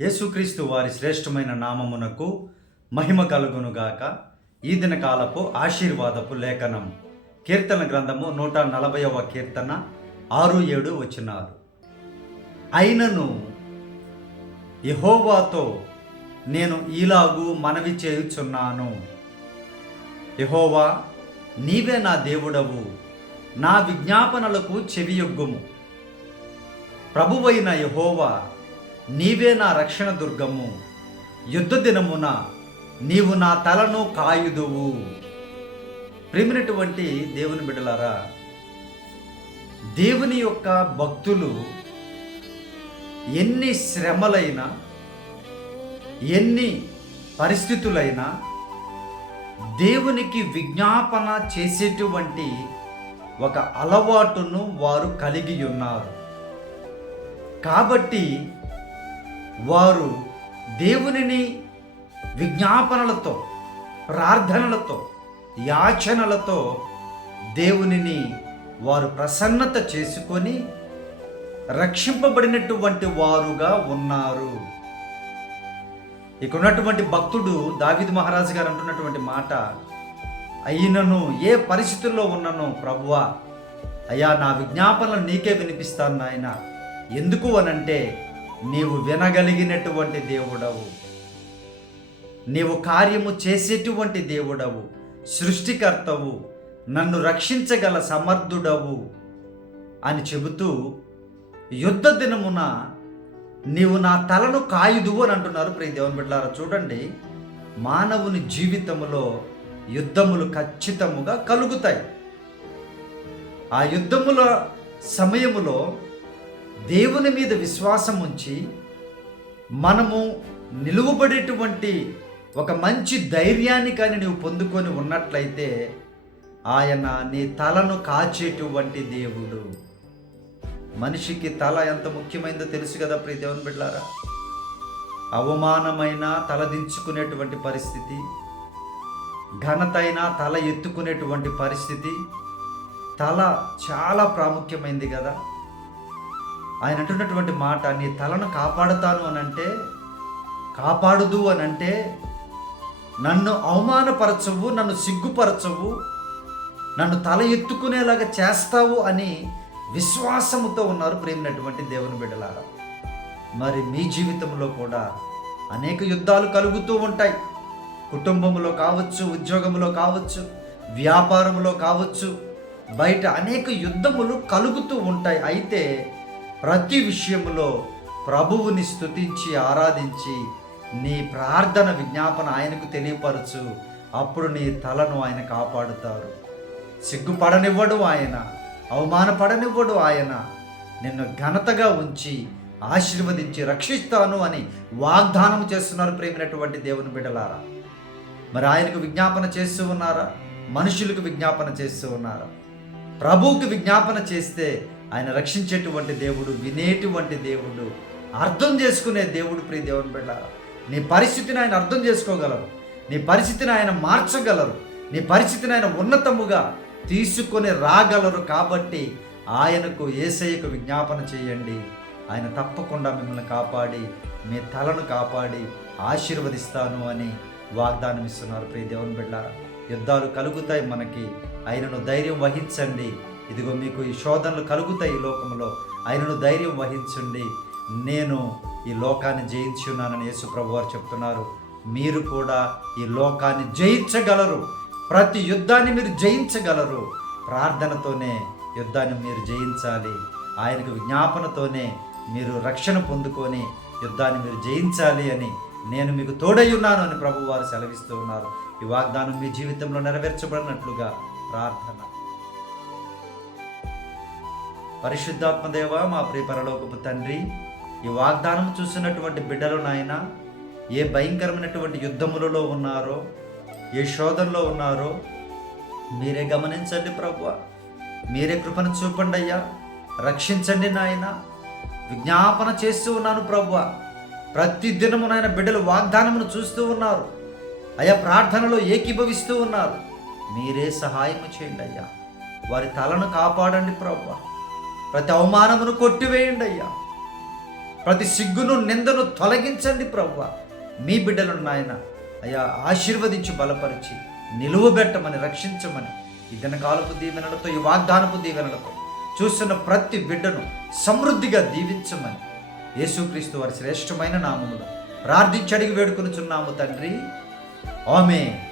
యేసుక్రీస్తు వారి శ్రేష్టమైన నామమునకు మహిమ కలుగునుగాక. ఈ దిన కాలపు ఆశీర్వాదపు లేఖనం. కీర్తన గ్రంథము నూట నలభైవ కీర్తన ఆరు ఏడు వచ్చినారు. అయినను యహోవాతో నేను ఈలాగు మనవి చేయుచున్నాను. యహోవా నీవే నా దేవుడవు నా విజ్ఞాపనలకు చెవియొగ్గుము. ప్రభువైన యహోవా నీవే నా రక్షణ దుర్గము. యుద్ధ దినమున నీవు నా తలను కాయుదువు. ప్రేమినటువంటి దేవుని బిడ్డలారా దేవుని యొక్క భక్తులు ఎన్ని శ్రమలైనా ఎన్ని పరిస్థితులైనా దేవునికి విజ్ఞాపన చేసేటువంటి ఒక అలవాటును వారు కలిగి ఉన్నారు. కాబట్టి వారు దేవునిని విజ్ఞాపనలతో ప్రార్థనలతో యాచనలతో దేవునిని వారు ప్రసన్నత చేసుకొని రక్షింపబడినటువంటి వారుగా ఉన్నారు. ఇక ఉన్నటువంటి భక్తుడు దావిద్ మహారాజు గారు అంటున్నటువంటి మాట అయినను ఏ పరిస్థితుల్లో ఉన్నను ప్రభువా అయ్యా నా విజ్ఞాపనలు నీకే వినిపిస్తాను నాయన. ఎందుకు అనంటే నీవు వినగలిగినటువంటి దేవుడవు. నీవు కార్యము చేసేటువంటి దేవుడవు. సృష్టికర్తవు. నన్ను రక్షించగల సమర్థుడవు అని చెబుతూ యుద్ధ దినమున నీవు నా తలను కాయుదువు అని అంటున్నారు. ప్రియ దేవుని బిడ్డలారా చూడండి. మానవుని జీవితములో యుద్ధములు ఖచ్చితముగా కలుగుతాయి. ఆ యుద్ధముల సమయములో దేవుని మీద విశ్వాసం ఉంచి మనము నిలువబడేటువంటి ఒక మంచి ధైర్యాన్ని కానీ నువ్వు పొందుకొని ఉన్నట్లయితే ఆయన నీ తలను కాచేటువంటి దేవుడు. మనిషికి తల ఎంత ముఖ్యమైందో తెలుసు కదా ప్రియ దేవుని బిడ్డారా అవమానమైన తలదించుకునేటువంటి పరిస్థితి ఘనతైన తల ఎత్తుకునేటువంటి పరిస్థితి తల చాలా ప్రాముఖ్యమైంది కదా. ఆయన అంటున్నటువంటి మాట నీ తలను కాపాడుతాను అని అంటే కాపాడుదు అని అంటే నన్ను అవమానపరచవు నన్ను సిగ్గుపరచవు నన్ను తల ఎత్తుకునేలాగా చేస్తావు అని విశ్వాసముతో ఉన్నారు ప్రేమినటువంటి దేవుని బిడ్డలారా. మరి మీ జీవితంలో కూడా అనేక యుద్ధాలు కలుగుతూ ఉంటాయి. కుటుంబంలో కావచ్చు ఉద్యోగంలో కావచ్చు వ్యాపారంలో కావచ్చు బయట అనేక యుద్ధములు కలుగుతూ ఉంటాయి. అయితే ప్రతి విషయంలో ప్రభువుని స్తుతించి ఆరాధించి నీ ప్రార్థన విజ్ఞాపన ఆయనకు తెలియపరచు. అప్పుడు నీ తలను ఆయన కాపాడుతారు. సిగ్గుపడనివ్వడు ఆయన అవమానపడనివ్వడు ఆయన. నిన్ను ఘనతగా ఉంచి ఆశీర్వదించి రక్షిస్తాను అని వాగ్దానం చేస్తున్నారు ప్రేమినటువంటి దేవుని బిడలారా మరి ఆయనకు విజ్ఞాపన చేస్తూ ఉన్నారా? మనుషులకు విజ్ఞాపన చేస్తూ ఉన్నారా? ప్రభువుకి విజ్ఞాపన చేస్తే ఆయన రక్షించేటువంటి దేవుడు వినేటువంటి దేవుడు అర్థం చేసుకునే దేవుడు ప్రియ దేవుని బిడ్డారా నీ పరిస్థితిని ఆయన అర్థం చేసుకోగలరు. నీ పరిస్థితిని ఆయన మార్చగలరు. నీ పరిస్థితిని ఆయన ఉన్నతముగా తీసుకొని రాగలరు కాబట్టి ఆయనకు ఏసయ్యకు విజ్ఞాపన చేయండి. ఆయన తప్పకుండా మిమ్మల్ని కాపాడి మీ తలను కాపాడి ఆశీర్వదిస్తాను అని వాగ్దానం ఇస్తున్నారు ప్రియ దేవుని బిడ్డారా యుద్ధాలు కలుగుతాయి మనకి. ఆయనను ధైర్యం వహించండి. ఇదిగో మీకు ఈ శోధనలు కలుగుతాయి ఈ లోకంలో. ఆయనను ధైర్యం వహించండి. నేను ఈ లోకాన్ని జయించున్నానని యేసు ప్రభు వారు చెప్తున్నారు. మీరు కూడా ఈ లోకాన్ని జయించగలరు. ప్రతి యుద్ధాన్ని మీరు జయించగలరు. ప్రార్థనతోనే యుద్ధాన్ని మీరు జయించాలి. ఆయనకు విజ్ఞాపనతోనే మీరు రక్షణ పొందుకొని యుద్ధాన్ని మీరు జయించాలి అని నేను మీకు తోడై ఉన్నాను అని ప్రభువారు సెలవిస్తూ ఉన్నారు. ఈ వాగ్దానం మీ జీవితంలో నెరవేర్చబడినట్లుగా ప్రార్థన. పరిశుద్ధాత్మదేవ మా ప్రియ పరలోకపు తండ్రి ఈ వాగ్దానం చూసినటువంటి బిడ్డలు నాయన ఏ భయంకరమైనటువంటి యుద్ధములలో ఉన్నారో ఏ శోధనలో ఉన్నారో మీరే గమనించండి ప్రభు మీరే కృపను చూపండి అయ్యా. రక్షించండి నాయన. విజ్ఞాపన చేస్తూ ఉన్నాను ప్రభు ప్రతి దినము నాయన బిడ్డలు వాగ్దానమును చూస్తూ ఉన్నారు. అయ్యా ప్రార్థనలో ఏకీభవిస్తూ ఉన్నారు. మీరే సహాయం చేయండి అయ్యా. వారి తలను కాపాడండి ప్రభు ప్రతి అవమానమును కొట్టివేయండి అయ్యా. ప్రతి సిగ్గును నిందను తొలగించండి ప్రవ్వ. మీ బిడ్డలను నాయన అయ్యా ఆశీర్వదించి బలపరిచి నిలువబెట్టమని రక్షించమని ఈ దినకాలపు దీవెనలతో ఈ వాగ్దానపు దీవెనలతో చూస్తున్న ప్రతి బిడ్డను సమృద్ధిగా దీవించమని యేసుక్రీస్తు వారి శ్రేష్టమైన నామములు ప్రార్థించడిగి వేడుకొనుచున్నాము తండ్రి. ఆమె